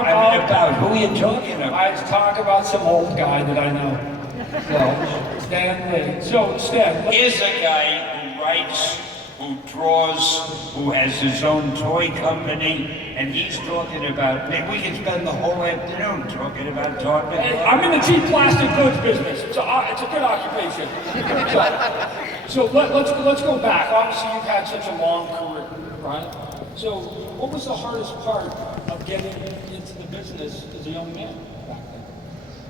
about, who are you talking about? I was talking about some old guy that I know. So, Stan Lee. So, Stan. Here's a guy who writes, who draws, who has his own toy company, and he's talking about, maybe we can spend the whole afternoon talking about Todd McFarlane. I'm in the cheap plastic goods business. It's a good occupation. So let's go back. Obviously, you've had such a long career, right? So what was the hardest part of getting into the business as a young man back then?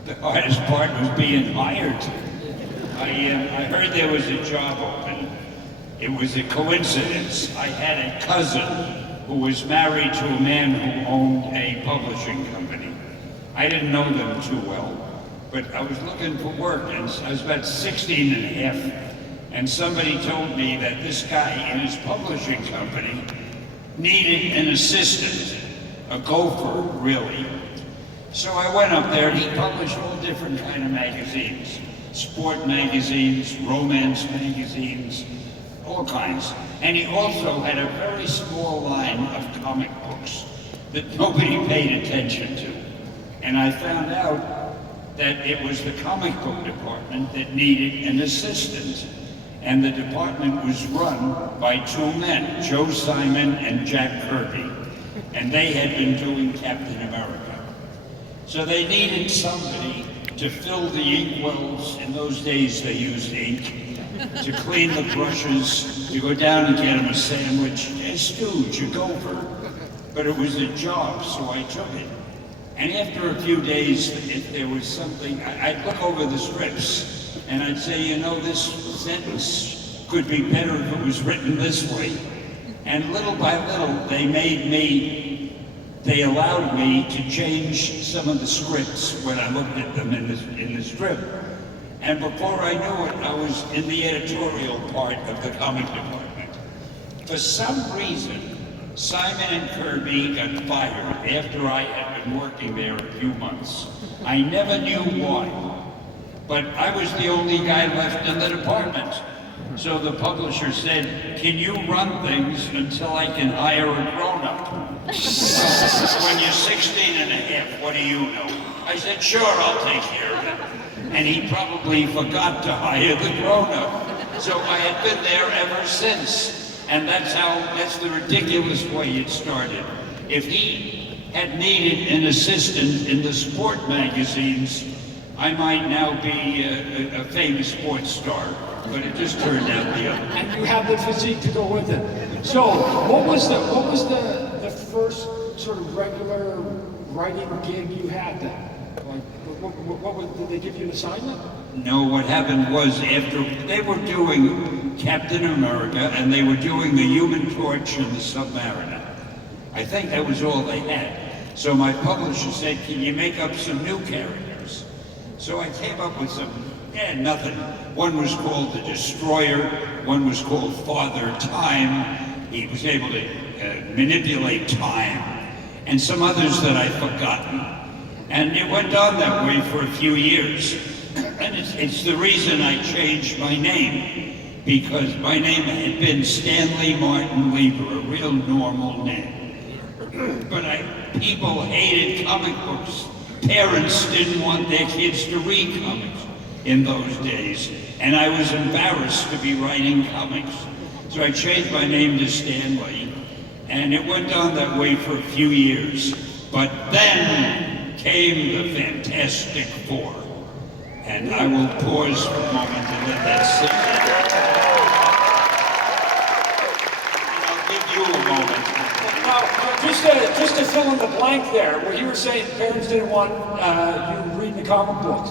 The hardest part was being hired. I heard there was a job open. It was a coincidence. I had a cousin who was married to a man who owned a publishing company. I didn't know them too well, but I was looking for work, and I was about 16 and a half, and somebody told me that this guy in his publishing company needed an assistant, a gopher, really. So I went up there, and he published all different kind of magazines. Sport magazines, romance magazines, all kinds. And he also had a very small line of comic books that nobody paid attention to. And I found out that it was the comic book department that needed an assistant. And the department was run by two men, Joe Simon and Jack Kirby. And they had been doing Captain America. So they needed somebody to fill the inkwells. In those days they used ink. To clean the brushes, to go down and get him a sandwich, a stooge, a gopher. But it was a job, so I took it. And after a few days, if there was something, I'd look over the strips, and I'd say, you know, this sentence could be better if it was written this way. And little by little, they allowed me to change some of the scripts when I looked at them in the strip. And before I knew it, I was in the editorial part of the comic department. For some reason, Simon and Kirby got fired after I had been working there a few months. I never knew why, but I was the only guy left in the department. So the publisher said, can you run things until I can hire a grown-up? When you're 16 and a half, what do you know? I said, sure, I'll take care of it. And he probably forgot to hire the grown-up. So I had been there ever since. And that's the ridiculous way it started. If he had needed an assistant in the sport magazines, I might now be a famous sports star. But it just turned out the other. And you have the physique to go with it. So what was the first sort of regular writing gig you had then? Like, did they give you an assignment? No, what happened was after they were doing Captain America and they were doing the Human Torch and the Submariner. I think that was all they had. So my publisher said, can you make up some new characters? So I came up with some, nothing. One was called the Destroyer, one was called Father Time. He was able to manipulate time, and some others that I've forgotten. And it went on that way for a few years. And it's the reason I changed my name, because my name had been Stanley Martin Lieber, a real normal name. But people hated comic books. Parents didn't want their kids to read comics in those days. And I was embarrassed to be writing comics. So I changed my name to Stanley. And it went on that way for a few years. But then came the Fantastic Four. And I will pause for a moment to let that sit there. And I'll give you a moment. Now, just to fill in the blank there, where you were saying parents didn't want you reading the comic books,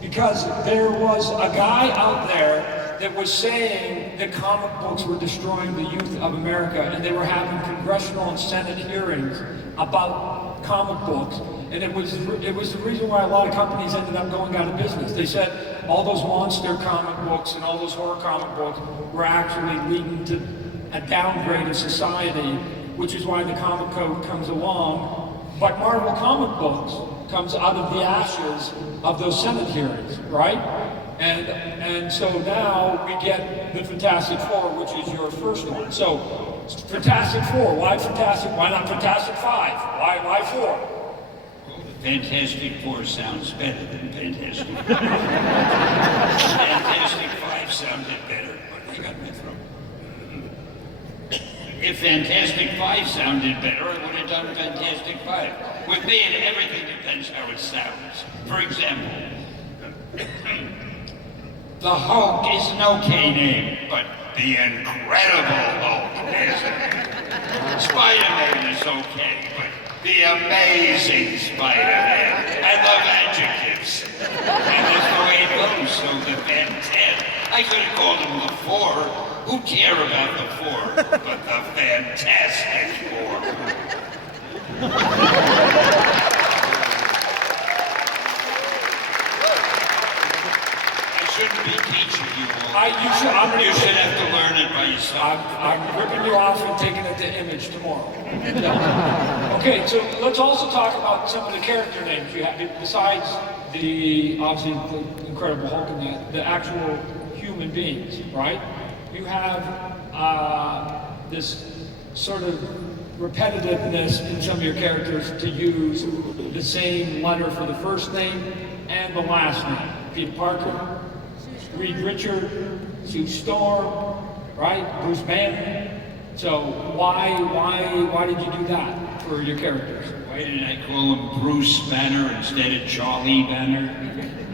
because there was a guy out there that was saying that comic books were destroying the youth of America, and they were having congressional and Senate hearings about comic books. And it was the reason why a lot of companies ended up going out of business. They said all those monster comic books and all those horror comic books were actually leading to a downgrade of society, which is why the comic code comes along. But Marvel comic books comes out of the ashes of those Senate hearings, right? And so now we get the Fantastic Four, which is your first one. So Fantastic Four, why Fantastic? Why not Fantastic Five? Why four? Fantastic Four sounds better than Fantastic Four. Fantastic Five sounded better, but I got my throat. If Fantastic Five sounded better, I would have done Fantastic Five. With me, everything depends how it sounds. For example, the Hulk is an okay name, but the Incredible Hulk isn't. Spider-Man is okay, but the Amazing Spider-Man. I love adjectives. And that's the way it goes. So the Fantastic. I could have called him the Four. Who care about the Four? But the Fantastic Four. I shouldn't be teaching you all. You should have to learn it by yourself. I'm ripping you off and taking it to Image tomorrow. Okay, so let's also talk about some of the character names you have, besides the, obviously, the Incredible Hulk and the actual human beings, right? You have this sort of repetitiveness in some of your characters to use the same letter for the first name and the last name. Peter Parker, Reed Richard, Sue Storm, right? Bruce Banner. So why did you do that for your characters? Why didn't I call him Bruce Banner instead of Charlie Banner?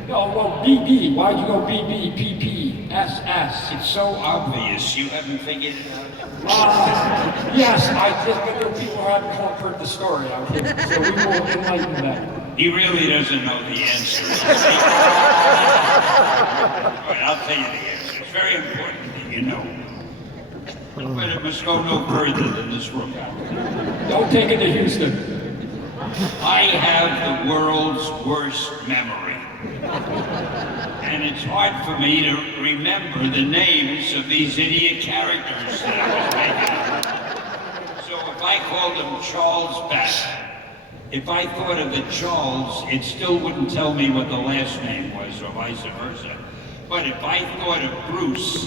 No, well, BB. Why'd you go BB, PP, SS? It's so obvious. You haven't figured it out. Yes, I just, but there are people who haven't heard the story out here, so we will enlighten them. He really doesn't know the answer. All right, I'll tell you the answer. It's very important that you know. But it must go no further than this room. Don't take it to Houston. I have the world's worst memory. And it's hard for me to remember the names of these idiot characters that I was making. So if I called him Charles Banner, if I thought of the Charles, it still wouldn't tell me what the last name was, or vice versa. But if I thought of Bruce,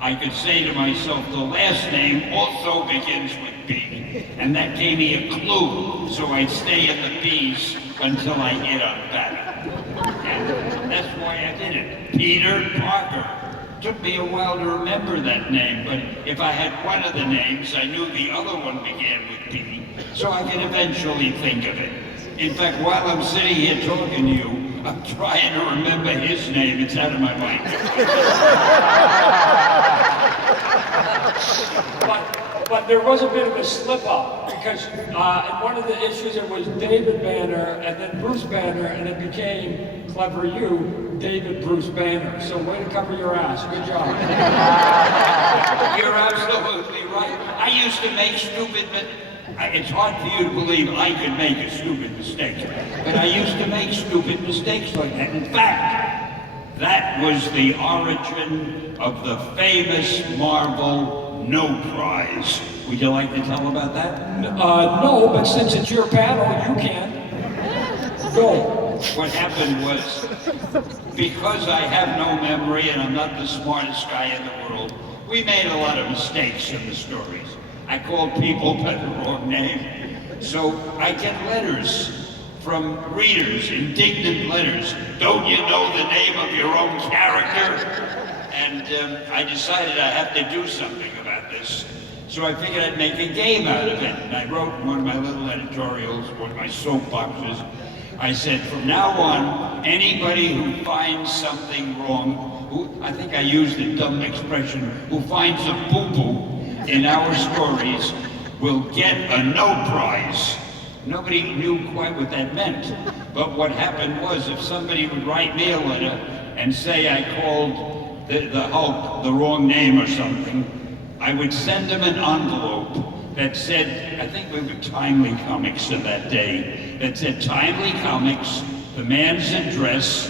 I could say to myself, the last name also begins with B. And that gave me a clue, so I'd stay in the B's until I hit on Banner. And that's why I did it. Peter Parker. Took me a while to remember that name, but if I had one of the names, I knew the other one began with P, so I could eventually think of it. In fact, while I'm sitting here talking to you, I'm trying to remember his name. It's out of my mind. But there was a bit of a slip-up, because in one of the issues it was David Banner, and then Bruce Banner, and it became, clever you, David Bruce Banner. So way to cover your ass. Good job. You're absolutely right. I used to make stupid, it's hard for you to believe I could make a stupid mistake, but I used to make stupid mistakes like that. In fact, that was the origin of the famous Marvel No Prize. Would you like to tell about that? No, but since it's your panel, you can. Go. What happened was, because I have no memory and I'm not the smartest guy in the world, we made a lot of mistakes in the stories. I called people by the wrong name. So I get letters from readers, indignant letters. Don't you know the name of your own character? And I decided I have to do something about this. So I figured I'd make a game out of it. And I wrote one of my little editorials, one of my soapboxes. I said, from now on, anybody who finds something wrong, I think I used a dumb expression, who finds a boo-boo in our stories will get a no prize. Nobody knew quite what that meant. But what happened was, if somebody would write me a letter and say I called the Hulk the wrong name or something, I would send them an envelope that said, I think we were Timely Comics in that day, that said Timely Comics, the man's address,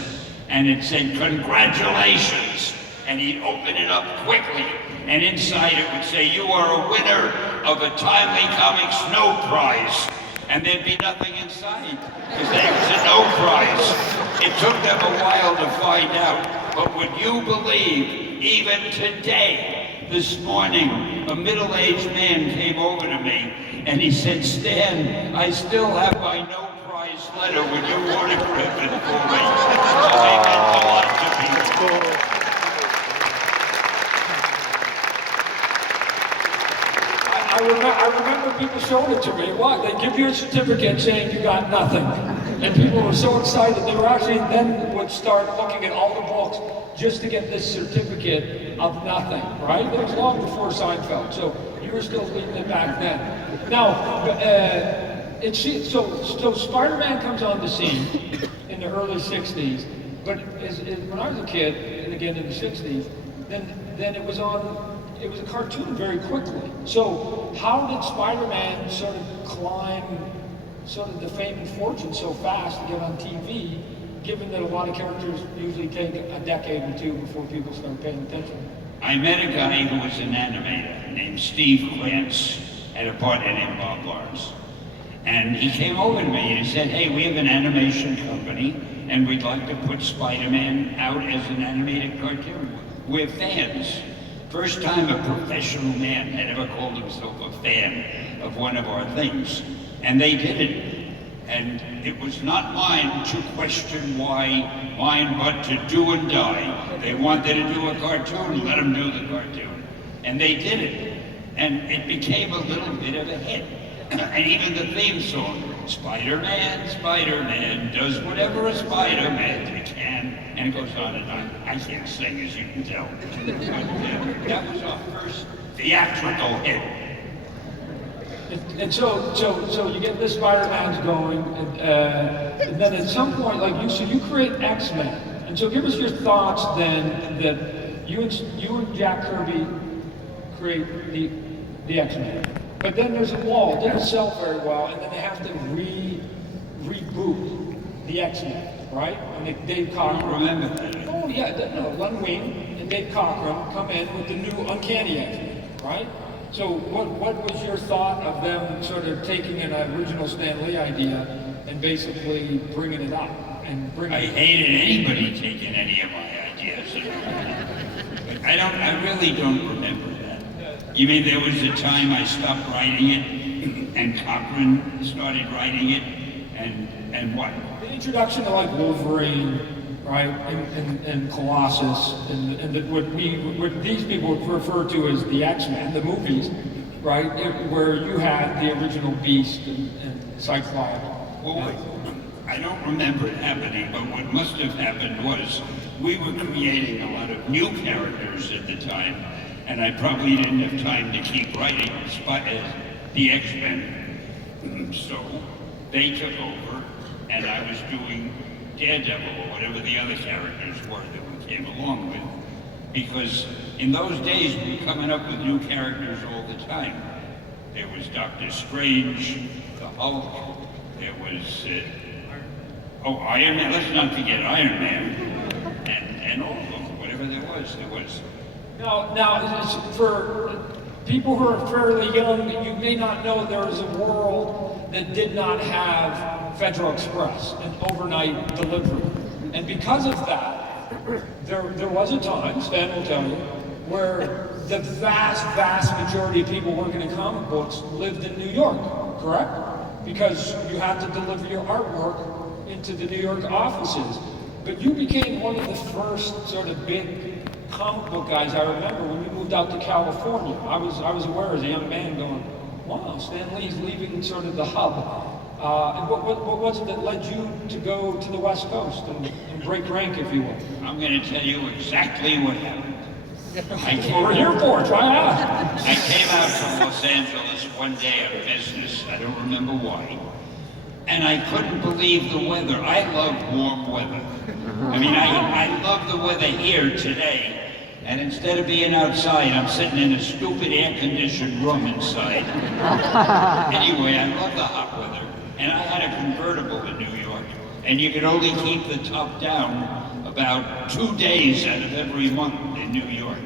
and it said, congratulations. And he'd open it up quickly, and inside it would say, you are a winner of a Timely Comics No Prize. And there'd be nothing inside, because there was a no prize. It took them a while to find out. But would you believe, even today, this morning, a middle-aged man came over to me, and he said, Stan, I still have my no prize this letter with your autograph in for me. They meant a lot to me. I remember people showing it to me. What? They give you a certificate saying you got nothing. And people were so excited. They were actually then would start looking at all the books just to get this certificate of nothing, right? It was long before Seinfeld. So you were still reading it back then. Now, so Spider-Man comes on the scene in the early 60s, but when I was a kid, and again in the 60s, then it was a cartoon very quickly. So how did Spider-Man sort of climb sort of the fame and fortune so fast to get on TV, given that a lot of characters usually take a decade or two before people start paying attention? I met a guy who was an animator named Steve Clance, had a partner named Bob Lawrence. And he came over to me and he said, hey, we have an animation company and we'd like to put Spider-Man out as an animated cartoon. We're fans. First time a professional man had ever called himself a fan of one of our things. And they did it. And it was not mine to question why, mine but to do and die. They wanted to do a cartoon, let them do the cartoon. And they did it. And it became a little bit of a hit. And even the theme song, Spider-Man, Spider-Man does whatever a Spider-Man can, and it goes on and on. I can't sing, as you can tell. But that was our first theatrical hit. And so you get this Spider-Man's going, and then at some point, so you create X-Men. And so give us your thoughts then that you and Jack Kirby create the X-Men. But then there's a wall, it didn't sell very well, and then they have to reboot the X-Men, right? And Dave Cockrum. I don't remember that. Oh yeah, no, Len Wein and Dave Cockrum come in with the new Uncanny X-Men, right? So what was your thought of them sort of taking an original Stan Lee idea and basically bringing it up? I hated anybody taking any of my ideas. But I really don't remember that. You mean there was a time I stopped writing it and Cochran started writing it and what? The introduction to Wolverine, right, and Colossus, and what these people would refer to as the X-Men, the movies, right, where you had the original Beast and Cyclops. Well, I don't remember it happening, but what must have happened was we were creating a lot of new characters at the time, and I probably didn't have time to keep writing the X-Men. So they took over, and I was doing Daredevil or whatever the other characters were that we came along with. Because in those days, we were coming up with new characters all the time. There was Doctor Strange, the Hulk, there was, Iron Man, let's not forget Iron Man, and all of them, whatever there was. Now, for people who are fairly young, you may not know there was a world that did not have Federal Express and overnight delivery. And because of that, there was a time, Stan will tell you, where the vast majority of people working in comic books lived in New York, correct? Because you had to deliver your artwork into the New York offices. But you became one of the first sort of big comic book guys I remember when you moved out to California. I was aware as a young man going, wow, Stan Lee's leaving sort of the hub. And what was it that led you to go to the West Coast and break rank, if you will? I'm going to tell you exactly what happened. We're here for it, try it out. I came out to Los Angeles one day on business, I don't remember why, and I couldn't believe the weather. I love warm weather. I mean, I love the weather here today. And instead of being outside, I'm sitting in a stupid air-conditioned room inside. Anyway, I love the hot weather. And I had a convertible in New York. And you could only keep the top down about 2 days out of every month in New York.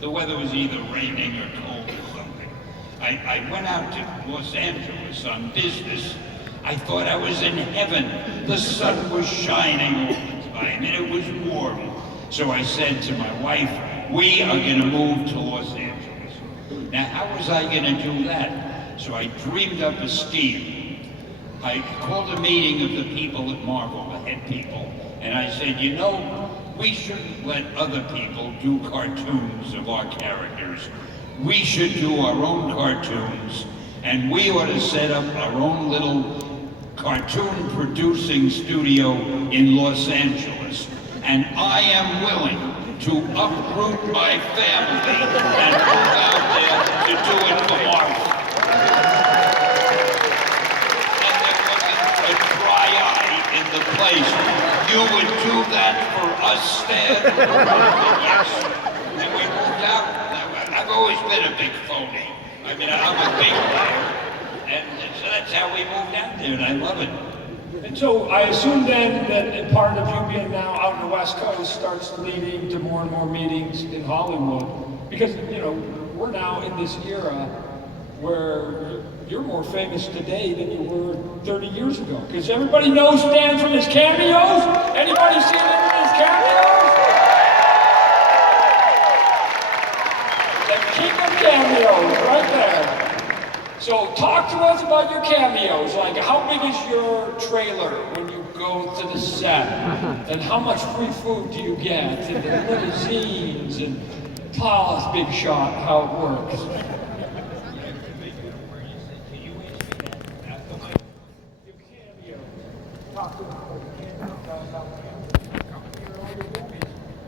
The weather was either raining or cold or something. I went out to Los Angeles on business. I thought I was in heaven. The sun was shining all the time, and it was warm. So I said to my wife, we are going to move to Los Angeles. Now, how was I going to do that? So I dreamed up a scheme. I called a meeting of the people at Marvel, the head people, and I said, you know, we shouldn't let other people do cartoons of our characters. We should do our own cartoons, and we ought to set up our own little cartoon producing studio in Los Angeles. And I am willing to uproot my family and move out there to do it for Marvel. And there wasn't a dry eye in the place. You would do that for us, Stan? Yes. And we moved out. I've always been a big phony. I mean, I'm a big liar. And so that's how we moved out there, and I love it. And so I assume then that part of you being now out on the West Coast starts leading to more and more meetings in Hollywood. Because, you know, we're now in this era where you're more famous today than you were 30 years ago. Because everybody knows Stan from his cameos. Anybody seen him in his cameos? The king of cameos, right there. So talk to us about your cameos. Like, how big is your trailer when you go to the set? And how much free food do you get? And the limousines, and tell us, Big Shot, how it works.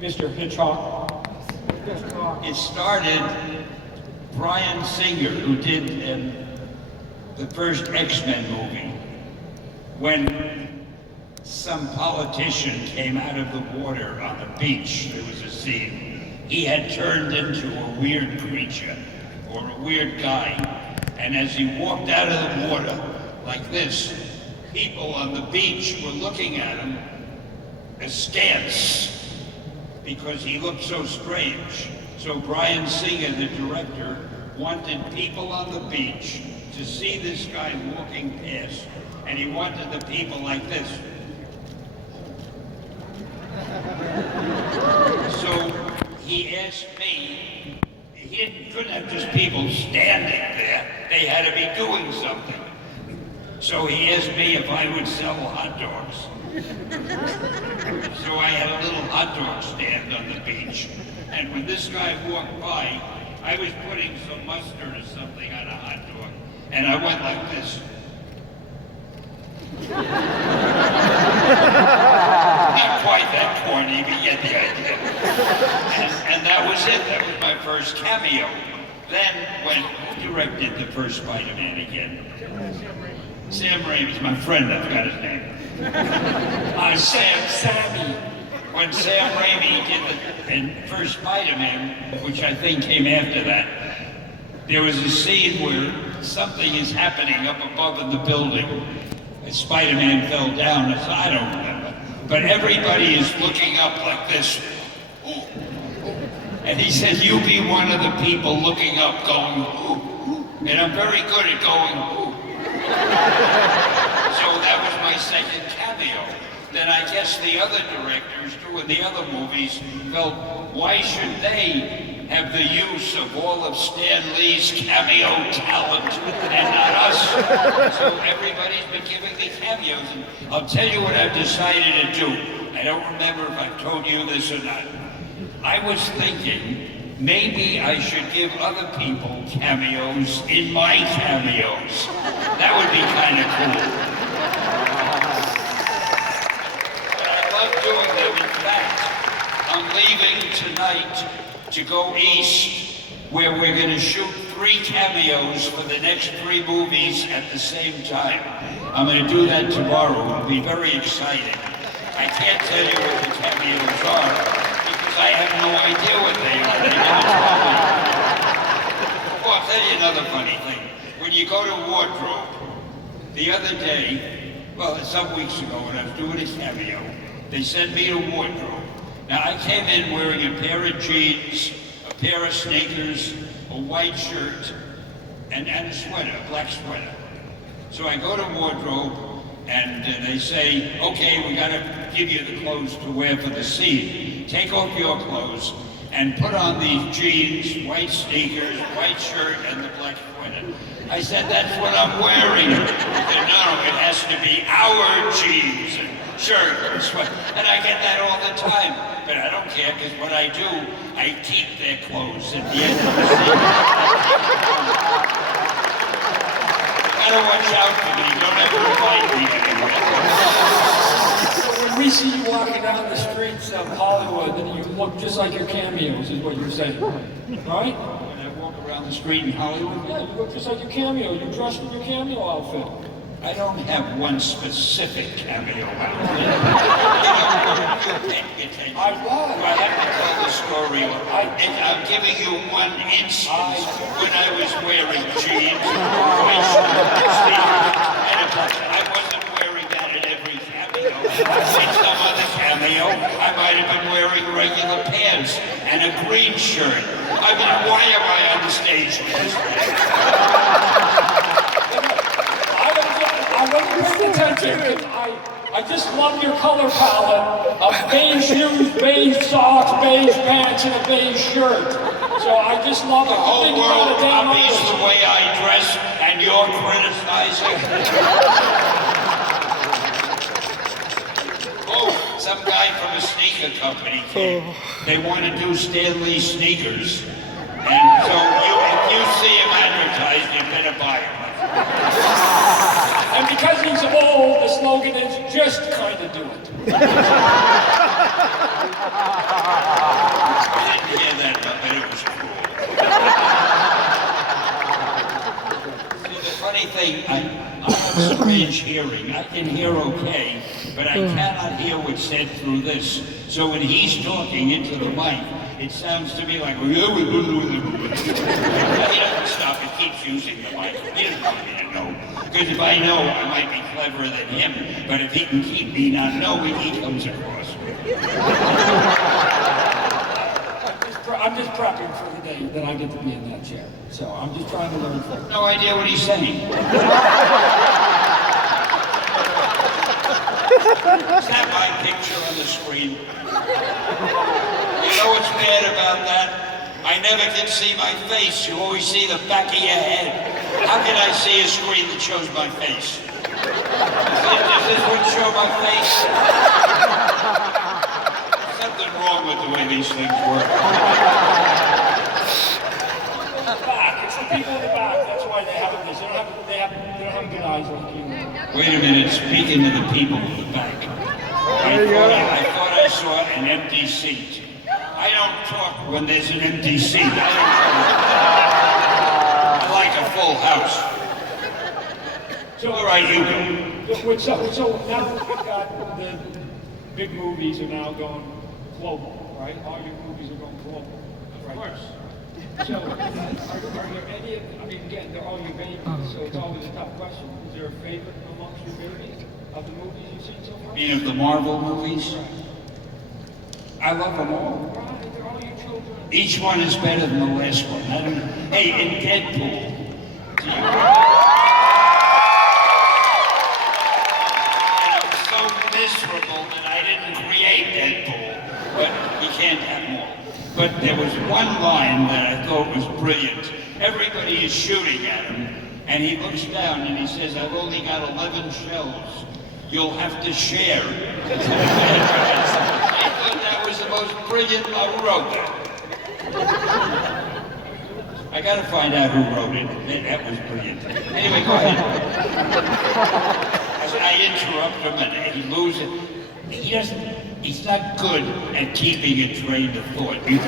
Mr. Hitchcock. It started, Bryan Singer, who did the first X-Men movie, when some politician came out of the water on the beach, there was a scene, he had turned into a weird creature, or a weird guy, and as he walked out of the water, like this, people on the beach were looking at him askance, because he looked so strange. So Bryan Singer, the director, wanted people on the beach to see this guy walking past, and he wanted the people like this. So he asked me, couldn't have just people standing there, they had to be doing something. So he asked me if I would sell hot dogs. So I had a little hot dog stand on the beach, and when this guy walked by, I was putting some mustard or something on a hot dog, and I went like this. Not quite that corny, but you get the idea. And that was it. That was my first cameo. Then, who directed the first Spider-Man again? Sam Raimi's my friend, I forgot his name. Sammy. When Sam Raimi did the first Spider-Man, which I think came after that, there was a scene where something is happening up above in the building. And Spider-Man fell down, as I don't remember. But everybody is looking up like this. Ooh. And he said, you be one of the people looking up going, ooh. And I'm very good at going, ooh. So that was my second cameo. Then I guess the other directors doing the other movies felt, why should they have the use of all of Stan Lee's cameo talent and not us? So everybody's been giving me cameos, and I'll tell you what I've decided to do. I don't remember if I've told you this or not. I was thinking maybe I should give other people cameos in my cameos. That would be kind of cool. Doing them. In fact, I'm leaving tonight to go east, where we're going to shoot 3 cameos for the next 3 movies at the same time. I'm going to do that tomorrow. It'll be very exciting. I can't tell you what the cameos are, because I have no idea what they are. They never told me. Oh, I'll tell you another funny thing. When you go to wardrobe, the other day, well, some weeks ago when I was doing a cameo, they sent me to wardrobe. Now, I came in wearing a pair of jeans, a pair of sneakers, a white shirt, and a sweater, a black sweater. So I go to wardrobe, and they say, okay, we gotta give you the clothes to wear for the scene. Take off your clothes and put on these jeans, white sneakers, white shirt, and the black sweater. I said, that's what I'm wearing. He said, no, it has to be our jeans and shirt and sweat. And I get that all the time. But I don't care, because what I do, I keep their clothes at the end of the season. You gotta watch out for me. Don't ever invite me anywhere. So when we see you walking down the streets of Hollywood, then you look just like your cameos, is what you're saying, right? When I walk around the street in Hollywood, Yeah, you look just like your cameo. You're dressed in your cameo outfit. I don't have one specific cameo outfit. I was. I have to tell the story. I'm giving you one instance when I was wearing jeans, white sneakers, I wasn't wearing that in every cameo. In some other cameo, I might have been wearing regular pants and a green shirt. I mean, why am I on the stage? I wasn't paying attention. I just love your color palette of beige shoes, beige socks, beige pants, and a beige shirt. So I just love it. The whole world copies the way I dress, and you're criticizing. Oh, some guy from a sneaker company came. They want to do Stanley sneakers. And so if you see him advertised, you better buy him. And because he's old, the slogan is just kind of do it. I didn't hear that, but it was cool. See, the funny thing, I have strange hearing. I can hear okay, but I cannot hear what's said through this. So when he's talking into the mic, it sounds to me like, he doesn't stop, he keeps using the mic. He doesn't want me to know. Because if I know, I might be cleverer than him. But if he can keep me not knowing, he comes across. I'm just prepping for the day that I get to be in that chair. So I'm just trying to learn from it. No idea what he's saying. Is that my picture on the screen? You know what's bad about that? I never can see my face. You always see the back of your head. How can I see a screen that shows my face? Does this one show my face? Something wrong with the way these things work. It's the people in the back. That's why they have this. They don't have good eyes like you. Wait a minute. Speaking of the people in the back, I thought I saw an empty seat. I don't talk when there's an empty seat. I like a full house. So, all right, you go. So now that we've got the big movies are now going global, right? All your movies are going global. Of course. So, are there any, I mean, again, they're all your babies, so it's always a tough question. Is there a favorite amongst your babies of the movies you've seen so far? Being of the Marvel movies? I love them all. Right, they're all your children. Each one is better than the last one. I don't know. Hey, in Deadpool, I was so miserable that I didn't create Deadpool, but you can't have more. But there was one line that I thought was brilliant. Everybody is shooting at him, and he looks down and he says, I've only got 11 shells. You'll have to share. I thought that was the most brilliant. Who wrote that? I gotta find out who wrote it. That was brilliant. Anyway, go ahead. I interrupt him and he loses. He's not good at keeping a train of thought. I've been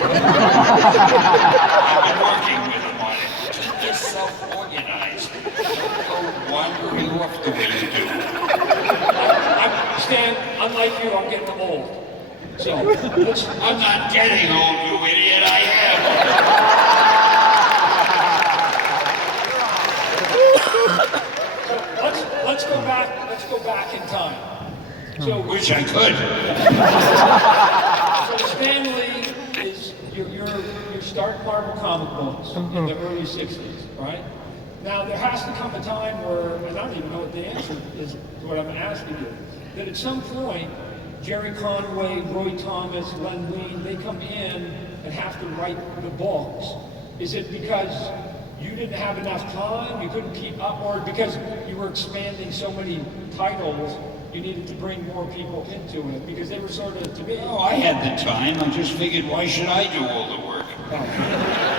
working with him on it. Keep yourself organized. Don't go wandering off the way you do. Stan, unlike you, I'm getting old. So, I'm not getting old, you idiot. I am. So let's go back in time. So, wish I could. So Stan Lee is you're starting Marvel comic books in the early '60s, right? Now there has to come a time where, and I don't even know what the answer is to what I'm asking you, that at some point Jerry Conway, Roy Thomas, Len Wein, they come in and have to write the books. Is it because you didn't have enough time, you couldn't keep up, or because you were expanding so many titles, you needed to bring more people into it, because they were sort of, to me... Oh, I had the time. I just figured, why should I do all the work? Oh.